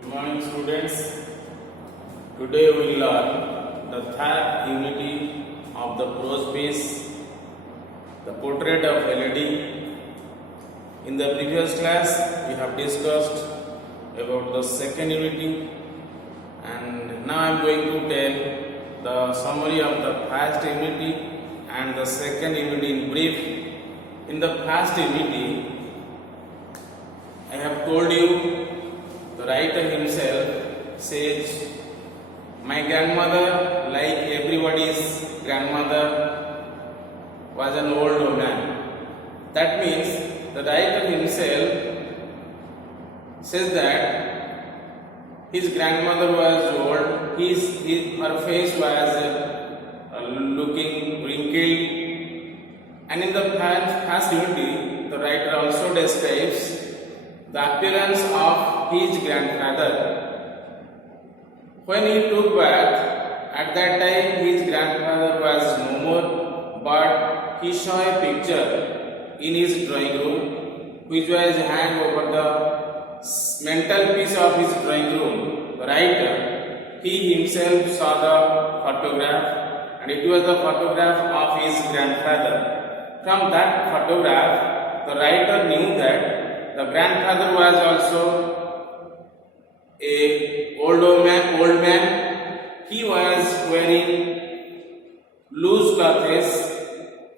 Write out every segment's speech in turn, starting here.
Good morning, students. Today we will learn the third unity of the prose piece, The Portrait of a Lady. In the previous class, we have discussed about the second unity, and now I am going to tell the summary of the first unity and the second unity in brief. In the first unity, I have told you the writer himself says, "My grandmother, like everybody's grandmother, was an old woman." That means the writer himself says that his grandmother was old, her face was looking wrinkled, and in the first unity, the writer also describes the appearance of his grandfather. When he took bath, at that time his grandfather was no more, but he saw a picture in his drawing room which was hung over the mantelpiece of his drawing room. The writer, he himself saw the photograph, and it was the photograph of his grandfather. From that photograph, the writer knew that the grandfather was also a old man. He was wearing loose clothes,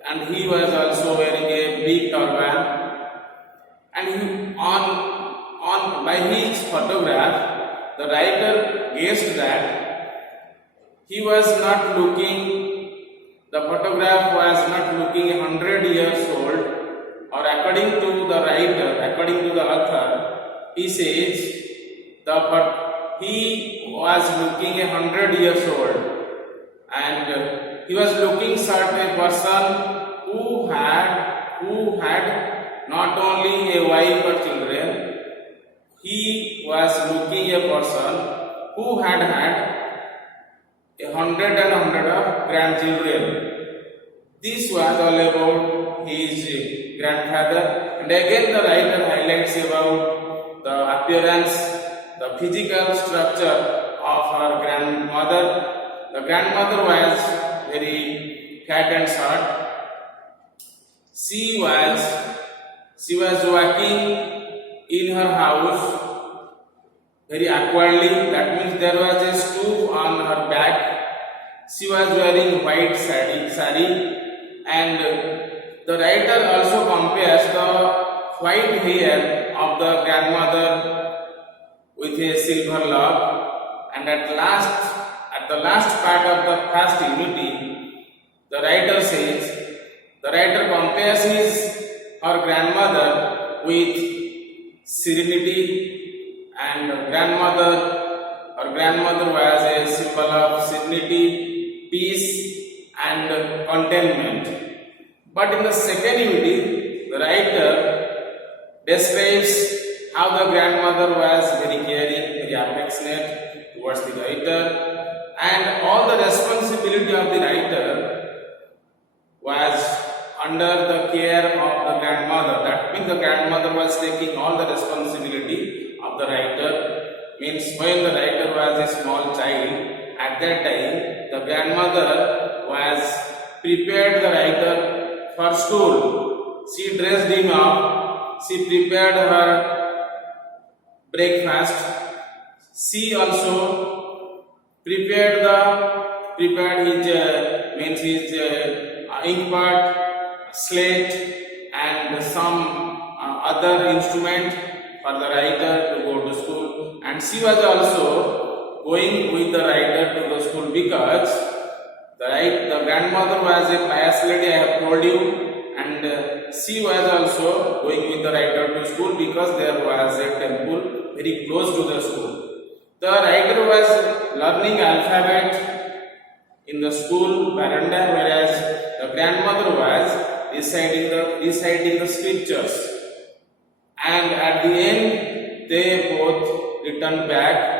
and he was also wearing a big turban. And by his photograph, the writer guessed that he was not looking. The photograph was not looking 100 years old. Or according to the writer, according to the author, he says he was looking 100 years old, and he was looking such a person who had not only a wife or children. He was looking a person who had 100 of grandchildren. This was all about his grandfather, and again the writer highlights about the appearance, the physical structure of her grandmother. The grandmother was very fat and short. She was walking in her house very awkwardly. That means there was a stoop on her back. She was wearing white sari, and the writer also compares the white hair of the grandmother with a silver lock. And at the last part of the first unity, the writer compares her grandmother with serenity, and her grandmother was a symbol of serenity, peace, and contentment. But in the second unity, the writer describes how the grandmother was very caring, very affectionate towards the writer, and all the responsibility of the writer was under the care of the grandmother. That means the grandmother was taking all the responsibility of the writer. Means when the writer was a small child, at that time the grandmother was prepared the writer for school. She dressed him up, she prepared her breakfast. She also prepared his ink pot, slate, and some other instrument for the writer to go to school. And she was also going with the writer to the school because the grandmother was a pious lady, I have told you, and she was also going with the writer to school because there was a temple very close to the school. The writer was learning alphabet in the school veranda, whereas the grandmother was reciting the scriptures. And at the end, they both returned back.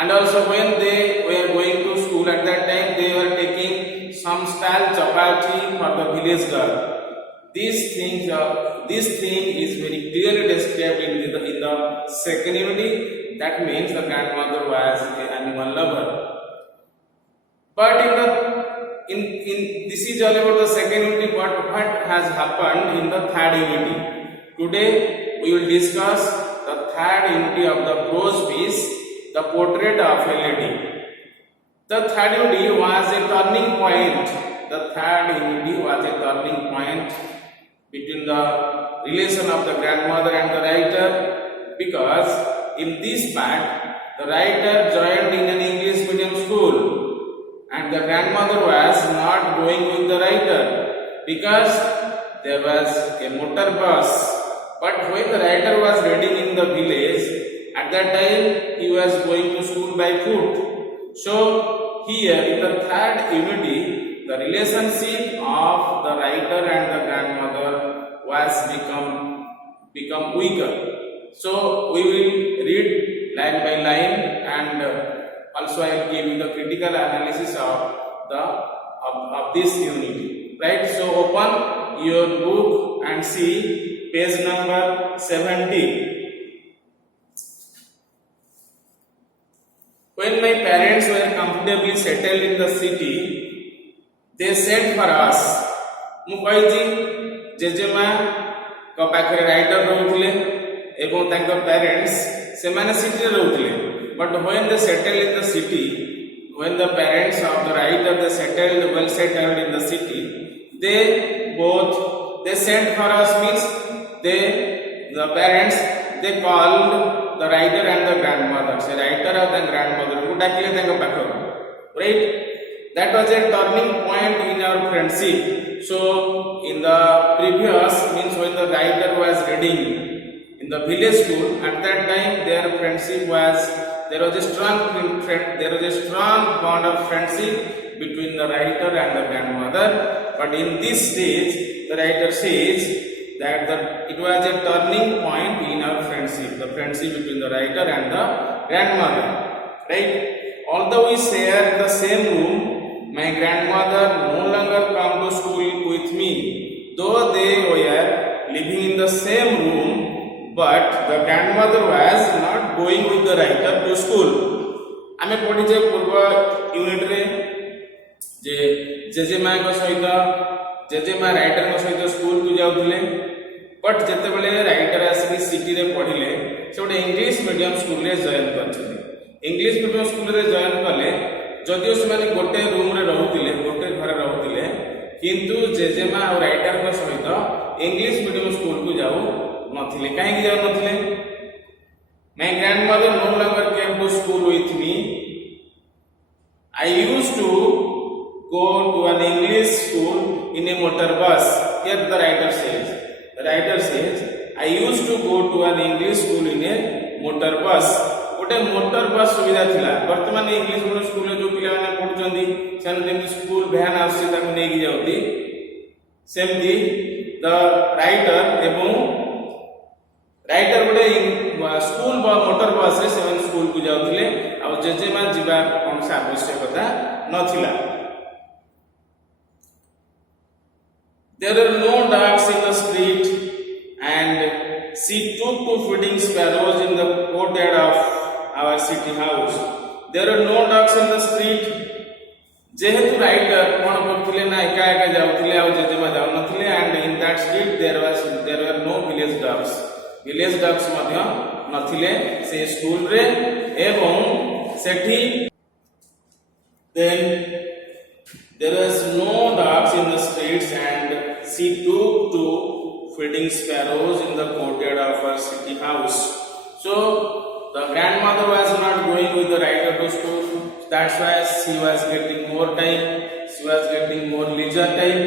And also when they were going to school at that time, they were taking some style chapati for the village girl. This thing is very clearly described in the second unity, that means the grandmother was an animal lover. But in this is all about the second unity. What has happened in the third unity? Today we will discuss the third unity of the prose piece, the portrait of a lady. The third unity was a turning point. The third unity was a turning point between the relation of the grandmother and the writer, because in this part the writer joined in an English medium school and the grandmother was not going with the writer because there was a motor bus. But when the writer was reading in the village, at that time he was going to school by foot. So here in the third unity, the relationship of the writer and the grandmother was become weaker. So we will read line by line, and also I will give you the critical analysis of this unity. Right? So open your book and see page number 70. When my parents were comfortably settled in the city, they sent for us. ମୁଁ କହିଛି ଜେଜେମା ଙ୍କ ପାଖରେ writer ରହୁଥିଲେ ଏବଂ ତାଙ୍କ parents ସେମାନେ ସିଟିରେ ରହୁଥିଲେ. But when they settled in the city, when the parents of the writer they settled in the city, they sent for us means the parents they called the writer and the grandmother. So writer and the grandmother who dakile tanga pakhara, right? That was a turning point in our friendship. So in the previous means when the writer was reading in the village school, at that time their friendship was there was a strong bond of friendship between the writer and the grandmother. But in this stage the writer says that it was a turning point in our friendship, the friendship between the writer and the grandmother, right? Although we share the same room, my grandmother no longer come to school with me. Though they were living in the same room, but the grandmother was not going with the writer to school. आमे पढ़िजे पूर्व unit रे जे जेजेमा को सहित जेजेमा writer को सहित school को जाउथिले. But जेते बेले राइटर आसी सिटी रे पढ़िले से गोटे इंग्लिश मीडियम स्कूल रे जॉइन करछले. इंग्लिश मीडियम स्कूल रे जॉइन कले जदियो से माने गोटे रूम रे रहउथिले, गोटे घर रहउथिले, किंतु जेजेमा और राइटर को सहित इंग्लिश मीडियम स्कूल को जाऊ नथिले. काहे जाऊ नथिले? My grandmother no longer came to school with me. I used to go to an English school in a motor bus. Here the writer says. The writer says, I used to go to an English school in a motor bus. गोटे motor बस सुविधा थिला. वर्तमान English medium school जो पिला माने पढुचंदी Sen Zeme school van आसी ताको नेकी जाउती, सेमती द राइटर एवं राइटर गोटे स्कूल मोटर बस रे सेवन स्कूल को जाउथिले. आ जेजेमा जिबा कोन सा आवश्यकता नथिला. There were no ducks in the street and she took to feeding sparrows in the courtyard of our city house. There were no ducks in the street. जेहेतु writer कोन करथिले ना एका एका जाउथिले आ जेजेमा जाउ नथिले. and in that street there were no village ducks. village ducks मध्य नथिले से school रे एवं सेठी. then there was no ducks in the streets and she took to feeding sparrows in the courtyard of her city house. So the grandmother was not going with the writer to school. That's why she was getting more time. She was getting more leisure time.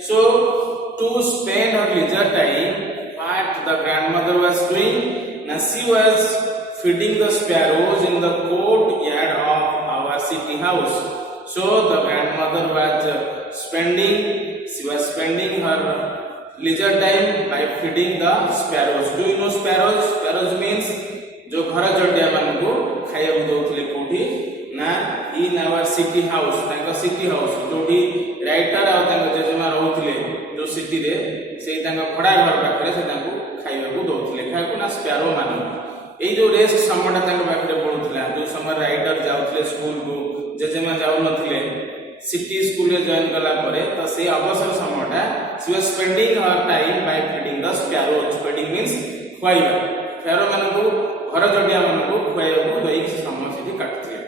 So to spend her leisure time, what the grandmother was doing? Now she was feeding the sparrows in the courtyard of our city house. So the grandmother was spending her leisure time by feeding the sparrows. Do you know sparrows? Sparrows means जो घर चढ़िया मान को खाया दौले कौटी ना in our city house. City house जो राइटर और जेजेमा रोते जो सिटी रे से भड़ा घर पाखे से खाया दौले क्या ना स्पैरो मान. यही जो रेस्ट समयटा तांके पाखरे पड़ुतला जो समय राइटर जाउतले स्कूल को जेजेमा जाउ नथिले सिटी स्कूल रे जॉइन कला परे तो से अवसर समयटा she was spending her time by feeding the sparrows feeding means खुआइबा स्पैरो मानको घर चढ़िया मानको खुआइबा को देई समय से काटथिले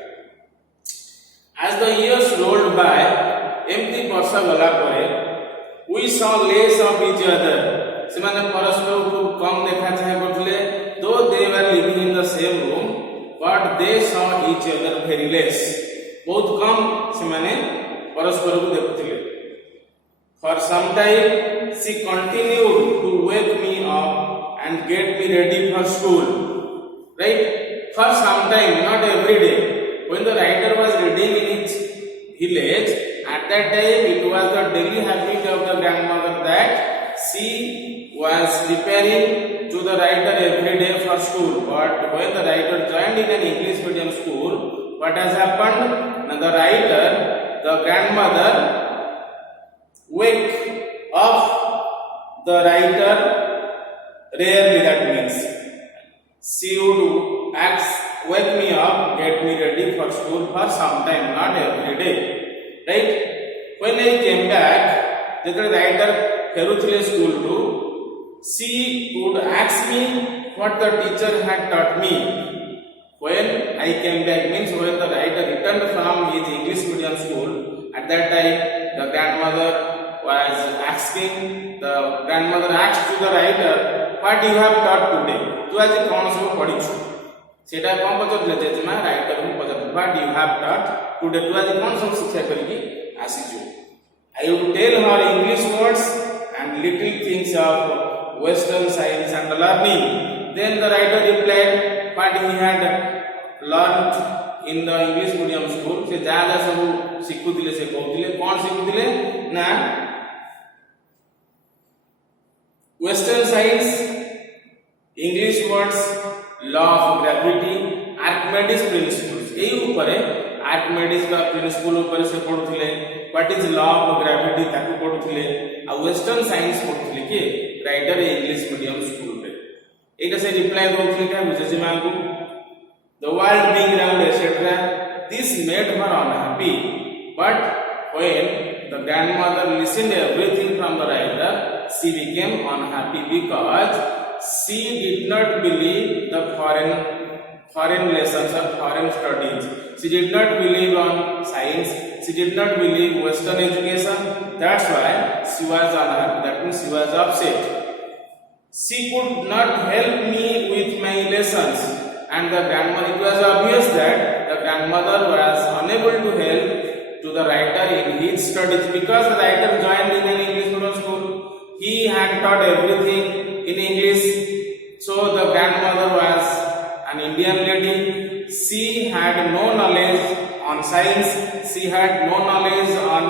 as the years rolled by एमती वर्ष गला परे we saw less of each other से माने परस्पर को कम देखा चाहे करथिले though they were living in the same room but they saw each other very less बहुत कम से माने परस्पर को देखथिले for some time she continued to wake me up and get me ready for school right for some time not every day when the writer was reading in his village at that time it was the daily habit of the grandmother that she was preparing to the writer every day for school but when the writer joined in an English medium school what has happened now the writer the grandmother wake up the writer rarely that means she would wake me up get me ready for school for some time not every day right when I came back the writer feruthile school to she would ask me what the teacher had taught me when I came back means when the writer returned from his English medium school at that time the grandmother asked to the writer what you have taught today tu aji kon सब पढिछु सेटा कोन पचरले जेमा writer को पचर what you have taught today tu aji kon सब शिक्षा करकी आसीछु I would tell her English words and little things of Western science and learning then the writer replied what he had learned in the English medium school से जा सब सिखुतिले से कहतिले कोन सिखुतिले ना Western science, English words, law of gravity, Archimedes principles. यही ऊपरे Archimedes का principle ऊपरे से पढ़ुथिले. What is law of gravity ताकू पढ़ुथिले. आ Western science पढ़ुथिले कि writer English medium school रे. एक से reply दउथिले क्या बुझे मांगू. The world being round etc. This made her unhappy. But when the grandmother listened everything from the writer, she became unhappy because she did not believe the foreign lessons or foreign studies. She did not believe on science. She did not believe Western education. That's why she was unhappy. That means she was upset. She could not help me with my lessons. And the grandmother, it was obvious that the grandmother was unable to help to the writer in his studies because the writer joined in an English medium school. He had taught everything in English. So the grandmother was an Indian lady. She had no knowledge on science. She had no knowledge on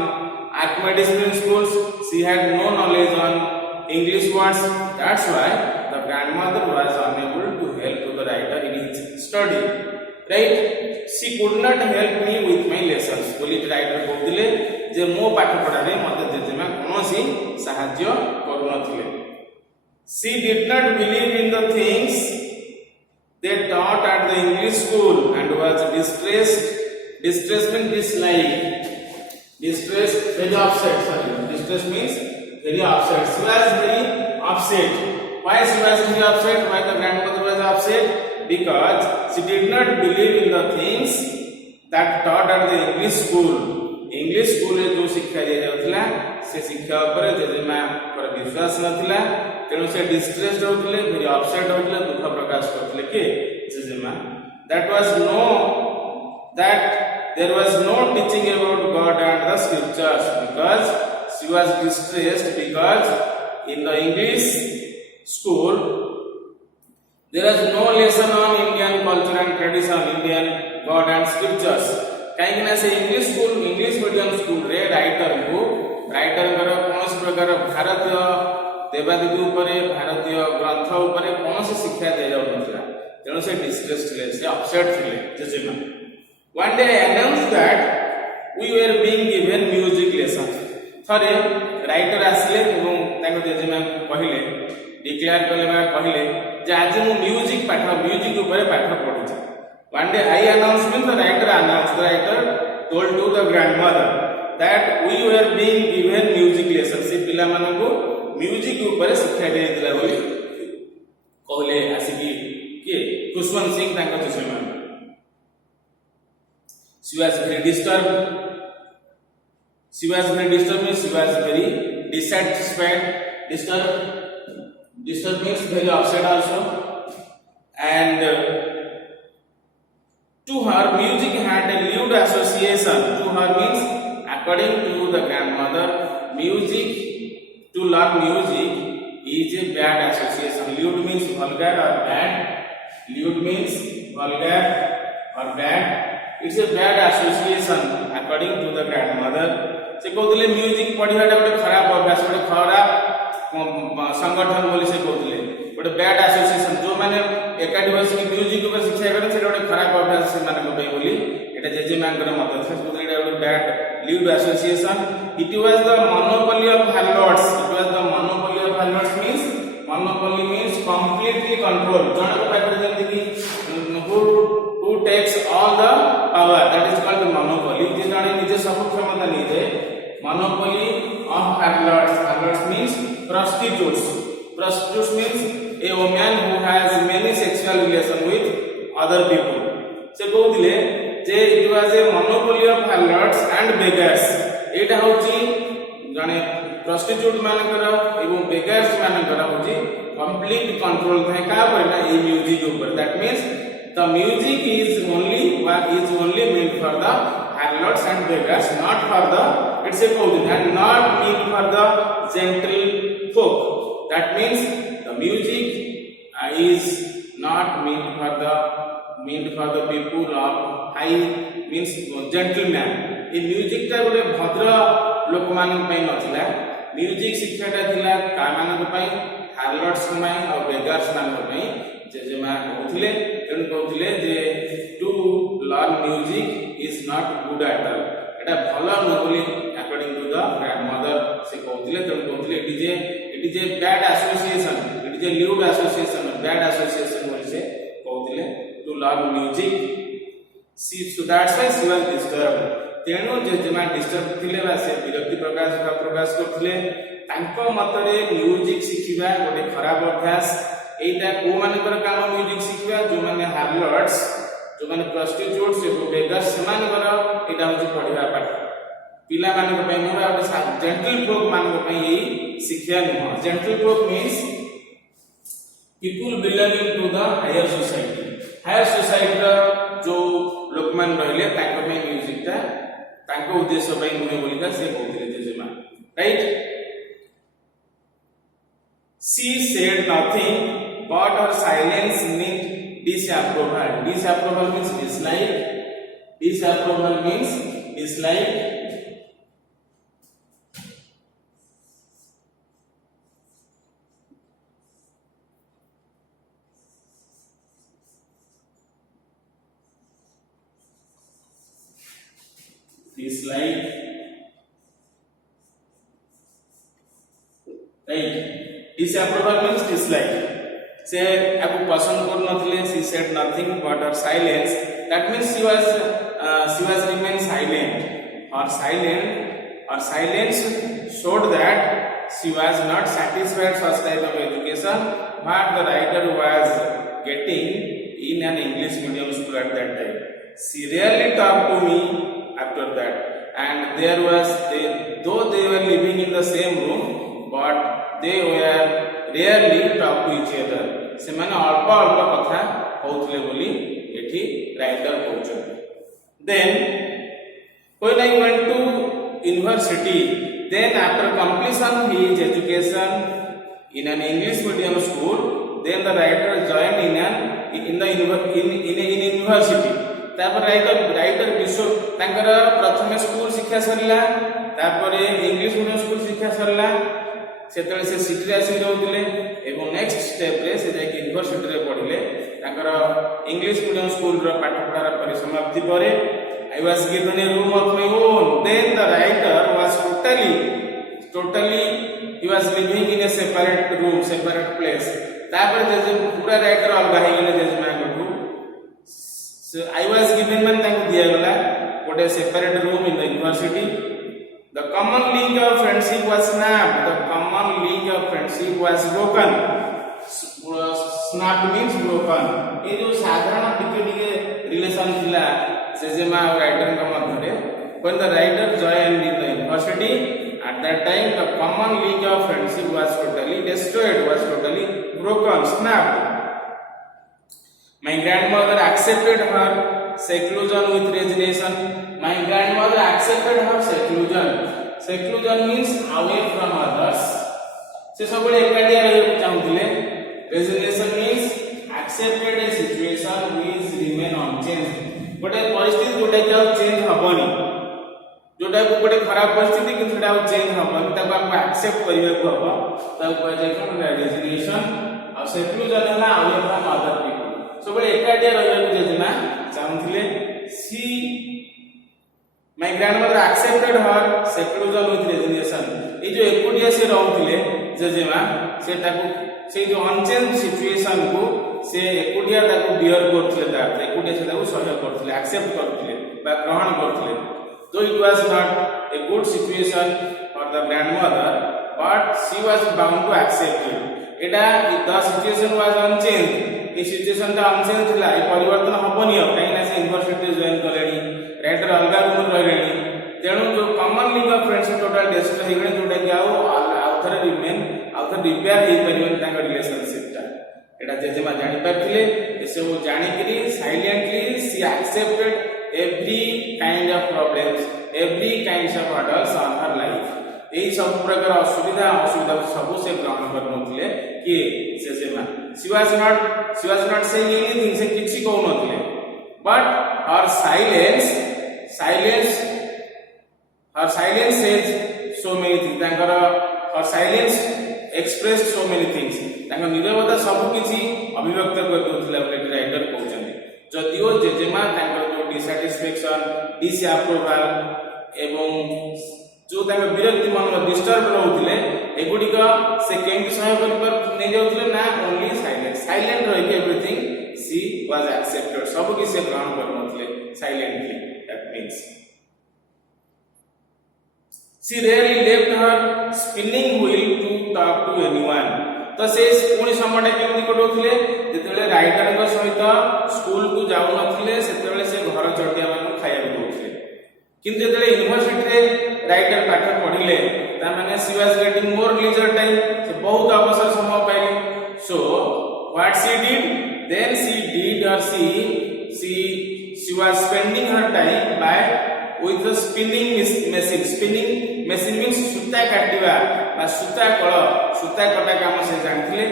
Archimedes principles. She had no knowledge on English words. That's why the grandmother was unable to help to the writer in his study. Right? She could not help me with my lessons. बोली writer कहथिले जे मो पाठ पढा रे मते जेजेमा कोनोसी सहाय्य करू नथिले. She did not believe in the things they taught at the English school and was distressment dislike. Distress very upset. Sorry, distress means very upset. She was very upset. Why she was very upset? Why the grandmother was upset? Because she did not believe in the things that taught at the English school. English school रे जो शिक्षा दिया जाउतला से शिक्षा ऊपर जेजेमा पर विश्वास नथिला तेणु से डिस्ट्रेस्ड होतले very upset होतले दुख प्रकाश करतले कि जेजेमा that there was no teaching about God and the scriptures because she was distressed because in the English school there is no lesson on Indian culture and tradition, Indian God and scriptures. कहीं ना से English medium school रे writer कर कौन प्रकार भारतीय देवादेवी उपरे भारतीय ग्रंथ उपरे कौन शिक्षा दे जाउनथला तेणु से डिस्ट्रेस थिले से अपसेट थिले जेजेमा. One day I announced that we were being given music lessons. थरे राइटर आसिले एवं ताको जेजेमा कहिले डिक्लेयर कले कहले जे आज मु music One day I announced means the writer announced. The writer told to the grandmother that we were being given music lessons. से पिला मानन को म्यूजिक ऊपर शिक्षा दे दिला बोली कहले आसिकी के खुशवंत सिंह तांका शिष्य मान. She was very disturbed. She was very disturbed means she was very dissatisfied. Disturbed means very upset also. And to her, music had a lewd association. To her means, according to the grandmother, music, to learn music is a bad association. Lewd means vulgar or bad. Lewd means vulgar or bad. It's a bad association according to the grandmother. से कहते music पढ़ाटा गोटे खराब अभ्यास गोटे खराब संगठन बोली से कहते गोटे बैड एसोसिएशन जो मैंने एकाठी बस म्यूजिक ऊपर शिक्षा करें से गोटे खराब अभ्यास से माने को बोली एटा जेजेमा मत से कहते एटा गोटे bad lewd association. It was the monopoly of harlots. It was the monopoly of harlots means monopoly means completely control. जण को पाकर जंती कि who takes all the power, that is called monopoly. जे जणे निजे सब क्षमता निजे monopoly of harlots. Harlots means prostitutes. Prostitutes means a woman who has many sexual relation with other people. से कहउदिले जे it was a monopoly of harlots and beggars. एटा होची जणे prostitute मानकर एवं beggars मानकर होची complete control थाए का परना ए म्यूजिक ऊपर. That means the music is only meant for the harlots and beggars, not for the, it's a code, and not meant for the gentle folk. That means the music is not meant for the people of high means gentleman. ये music टा गोटे भद्र लोक मान पई नथिला. Music शिक्षाटा थिला का मान पई harlots पई और beggars मान पई जेजेमा कहउथिले तेन कहउथिले जे to learn music is not good at all. एटा भलो न बोली अकॉर्डिंग टू द ग्रैंडमदर से कहउथिले तेन कहउथिले it is a bad association. It is a lewd association. Bad association बोली से कहउथिले to learn music. So that's why she was disturb. तेनु जेजेमा डिस्टर्ब थिले बा से विरक्ति प्रकाश करथिले. तांको मतरे म्यूजिक शिखिबा गोटे खराब अभ्यास. एटा को मानकर काम म्यूजिक शिखिबा जो माने हार्लोट्स जो माने प्रोस्टिट्यूट्स जो बेगर्स से मानकर एटा होची पढिबा पाठ. पिला मानक पय मोरा गोटे जेंटल फ्लोक मानक पय एई शिक्षा न. Gentle folk means people belonging to the higher society. Higher society रो जो लोक मान रहले ताको पय म्यूजिक ता ताको उद्देश्य पय नुहे बोलिका से कहथिले जेजेमा. Right. She said nothing, but her silence meant disapproval. Disapproval means dislike. Disapproval means dislike. Dislike. Right. Disapproval means dislike. से आपको पसंद कर नथिले. she said nothing but her silence, that means she was remain silent. Her silence showed that she was not satisfied such type of education what the writer was getting in an English medium school at that time. She rarely talked to me after that, and though they were living in the same room, but they were rarely talk to each other. से माने अल्प कथा होउथले बोली एठी writer कहउछन. Then when I went to university, then after completion his education in an English medium school, then the writer joined in a university. तापर writer विश्व तांकर प्रथम स्कूल शिक्षा सरला. तापर इंग्लिश मीडियम स्कूल शिक्षा सरला. सेतले से सिटी रे आसी रहउतिले एवं नेक्स्ट स्टेप रे से जाके यूनिवर्सिटी रे पढिले. ताकर इंग्लिश मीडियम स्कूल रो पाठ पढार परिसमाप्ति परे I was given a room of my own. Then the writer was totally he was living in a separate room, separate place. तापर जे पूरा राइटर अलग हे गेले जे मांगू So I was given man ताको दिया गला गोटे separate room in the university. The common link of friendship was snapped. The common link of friendship was broken. Snapped means broken. ये जो साधारण टिके रिलेशन थिला सेजेमा और राइटर का मध्य रे when the writer joined in the university at that time the common link of friendship was totally destroyed, was totally broken, snapped. My grandmother accepted her seclusion with resignation. My grandmother accepted her seclusion. Seclusion means away from others. से सबले एकाटिया रहिବାକୁ चाहुथिले. Resignation means accepted a situation which remain unchanged. गोटे परिस्थिति जोटा कि change हबनी, जोटा को गोटे खराब परिस्थिति कि सेटा चेंज हबनी ताको आपको एक्सेप्ट करिया को हबो ताको कहै छै कोन रेजिग्नेशन और सेक्लूजन हला अवे फ्रॉम अदर पीपल. सबले एकाटिया रहिବାକୁ जेजना चाहुथिले. सी my grandmother accepted her seclusion with resignation. ए जो एकुटिया से रहउथिले जेजेमा सेटाको से जो अनचेंज सिचुएशन को से एकुटिया ताको बियर करथिले, ता एकुटिया से ताको सहयोग करथिले, एक्सेप्ट करथिले बा ग्रहण करथिले. So it was not a good situation for the grandmother, but she was bound to accept it. Etah the situation was unchanged. ए सिचुएशन ता अनचेंज थिला, ए परिवर्तन हबनी अब काइना से यूनिवर्सिटी जॉइन करेनी, राइटर अलगा रूम रहलेनी. तेणु जो common link of friendship total destroy हे गने जोटा कि आउथर रिमेन आउथर रिपेयर हे परिवन ताका रिलेशनशिप ता एटा जेजेमा जानि पारथिले. ए सब जानि करी silently she accepted every kind of problems, every kinds of hurdles on her life. एई सब प्रकार असुविधा सब से ग्रहण करनथिले कि जेजेमा she was not saying anything, से किछि कहू नथिले, but her silence says so many things. तांकर her silence expressed so many things. तांकर निरवता सब किछि अभिव्यक्त करथुला बोले राइटर कहउछन्ती. जदिओ जेजेमा तांकर जो डिसैटिस्फैक्शन, डिसअप्रूवल एवं जो तांकर विरक्ति मन डिस्टर्ब रहउथिले एगुडी का से केंति सहयोग कर नै जाउथिले ना. ओनली साइलेंट रहि के एवरीथिंग सी वाज एक्सेप्टेड. सब कि से ग्रहण करनथिले silently. That means she rarely left her spinning wheel to talk to anyone. तो से पुणी समय केमि कटौथिले जेतेबेले राइटर को सहित स्कूल को जाउ नथिले सेतेबेले से घर चटिया मान खाया दोथिले. किंतु जेतेबेले यूनिवर्सिटी रे राइटर पाठ पढिले ता माने she was getting more leisure time. से बहुत अवसर समय पाइले. So what she did, then she was spending her time by with the spinning machine. Spinning machine means सूता काटिबा बा सूता कळ सूता कटा काम से जानथिले.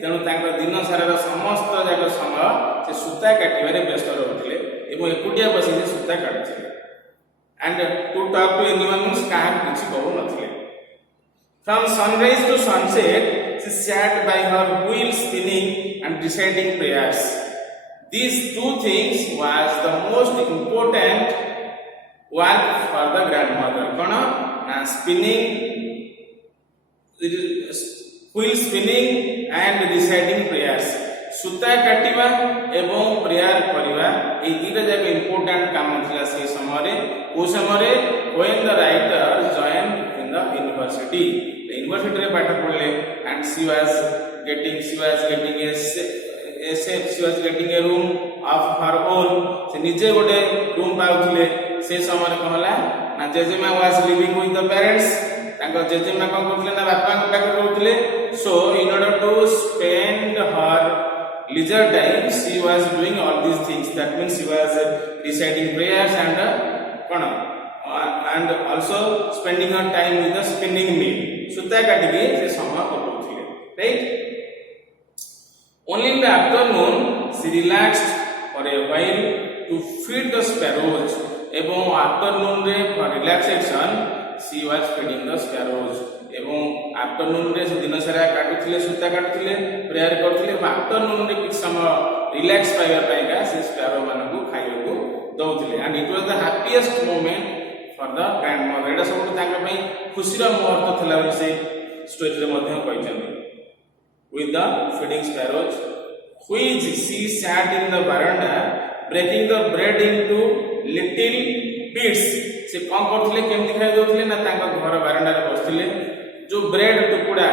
तेणु तांकर दिन सारार समस्त जाक समय से सूता काटिबारे व्यस्त रहथिले एवं एकुटिया बसी से सूता काटथिले. And to talk to anyone means काहा किछि कहू नथिले. From sunrise to sunset she sat by her wheel spinning and reciting prayers. These two things was the most important work for the grandmother. कोना wheel spinning and reciting prayers. सूता काटिबा एवं prayer करिबा ए दुटा जाक इंपोर्टेंट काम थिला से समय रे. ओ समय रे when the writer joined in the university, the university रे पाठ पढले and she was getting a room of her own. से निजे गोटे रूम पाउथिले. से समय रे कहला ना जेजेमा was living with the parents. तांको जेजेमा कोन करथिले ना बापा को पाख रहउथिले. So in order to spend her leisure time she was doing all these things. That means she was reciting prayers and also spending her time with the spinning mill. सूता काटिके से समय कटौथिले. Right? Only in the afternoon she relaxed for a while to feed the sparrows. एवं afternoon रे for relaxation she was feeding the sparrows. एवं afternoon रे से दिन सारा काटुथिले सूता काटुथिले प्रेयर करथिले. आफ्टरनून रे किछ समय रिलैक्स पाइबा पाइका से स्पैरो मानकु खाइबो दउथिले. And it was the happiest moment for the grandmother. एटा सब तांका पई खुशीर मुहूर्त थिला बोली से स्टोरी रे मध्ये कहइछन्ती. With the feeding sparrows which she sat in the veranda breaking the bread into little bits से कौन करथिले केमति खाइ दउथिले ना तांका घर बारंडा रे बसथिले जो ब्रेड टुकुड़ा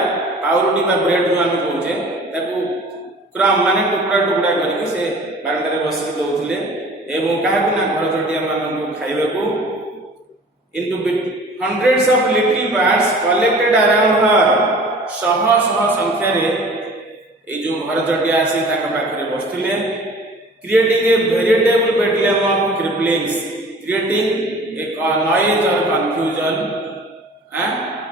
पाउरुटी बा ब्रेड जो आमे कहूचे ताकू क्रम माने टुकुड़ा टुकुड़ा करके से बारंडा रे बसि दउथिले एवं काहाकू ना घर चटिया मानन खाइबाकू into hundreds of little birds collected around her शह शह संख्या रे ए जो घर चटिया आसी ताका पाखरे बसथिले creating a veritable bedlam of cripplings creating a noise or confusion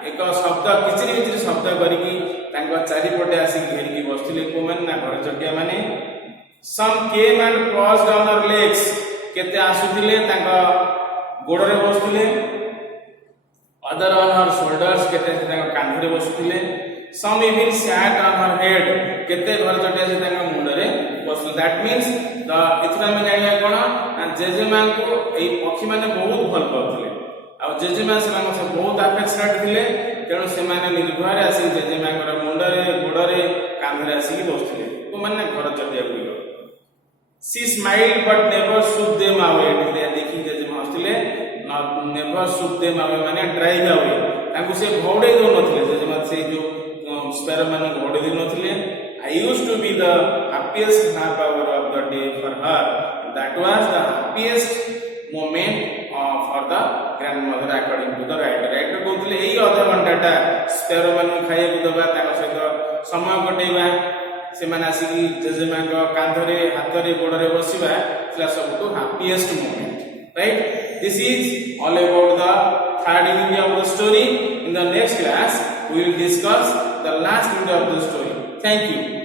एक शब्द किचरी किचरी शब्द करिकी तांका चारिपटे आसी घेरिकी बसथिले को मन ना घर चटिया माने some came and crossed on her legs केते आसुथिले तांका गोड़रे बसथिले other on her shoulders केते तांका Kandhare बसथिले some even sat on her head केते घर चटिया से तांका मुंडरे बसथिले that means the इथरा में जानिया कोन जेजेमा को एई पक्षी माने बहुत भल पाउथिले आ जेजेमा से बहुत अफेक्शनेट थिले तेणु से माने निर्भय आसी जेजेमा कर मुंडरे गोड़रे कांधरे आसी बसथिले को माने घर चटिया गुलो she smiled but never shook them away देखि जेजेमा हस्तिले never shook them away माने ड्राइव away ताकू से घोड़े दो नथिले जेजेमा से जो स्पैरो माने घोड़े दे नथिले I used to be the happiest half hour of the day for her. That was the happiest moment for the grandmother according to the writer. Writer कहउतले एई आधा घंटाटा स्पैरो माने खाइए दबा ताका सहित समय कटेबा से माने आसी जेजेमा को कांधरे हाथरे गोड़रे बसिबा सेला सबटु happiest moment. Right? This is all about the third unit of the story. In the next class, we will discuss the last unit of the story. Thank you.